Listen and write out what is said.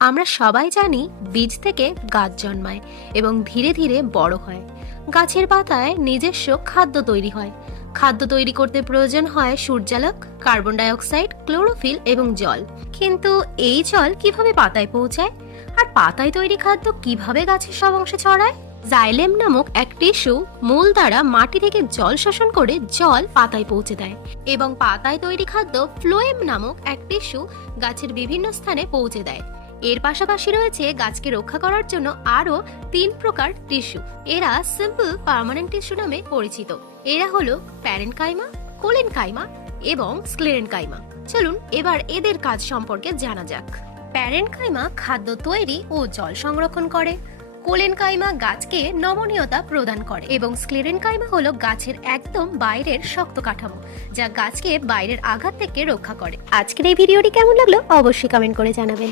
আমরা সবাই জানি বীজ থেকে গাছ জন্মায় এবং ধীরে ধীরে বড় হয়। গাছের পাতায় নিজস্ব খাদ্য তৈরি হয়। খাদ্য তৈরি করতে প্রয়োজন হয় সূর্যালোক, কার্বন ডাইঅক্সাইড, ক্লোরোফিল এবং জল। কিন্তু এই জল কীভাবে পাতায় পৌঁছায়? আর পাতায় তৈরি খাদ্য কীভাবে গাছের সব অংশে ছড়ায়? জাইলেম নামক এক টিস্যু মূল দ্বারা মাটি থেকে জল শোষণ করে জল পাতায় পৌঁছে দেয় এবং পাতায় তৈরি খাদ্য ফ্লোয়েম নামক এক টিস্যু গাছের বিভিন্ন স্থানে পৌঁছে দেয়। এর পাশাপাশি রয়েছে গাছকে রক্ষা করার জন্য আরও তিন প্রকার টিস্যু। এরা সিম্পল পার্মানেন্ট টিস্যু নামে পরিচিত। এরা হলো প্যারেন্ট কাইমা কোলেন কাইমা এবং স্ক্লেরেন কাইমা চলুন এবার এদের কাজ সম্পর্কে জানা যাক। প্যারেন্ট কাইমা খাদ্য তৈরি ও জল সংরক্ষণ করে। কোলেন কাইমা গাছকে নমনীয়তা প্রদান করে এবং স্ক্লেরেন কাইমা হলো গাছের একদম বাইরের শক্ত কাঠামো, যা গাছকে বাইরের আঘাত থেকে রক্ষা করে। আজকের এই ভিডিওটি কেমন লাগল অবশ্যই কমেন্ট করে জানাবেন।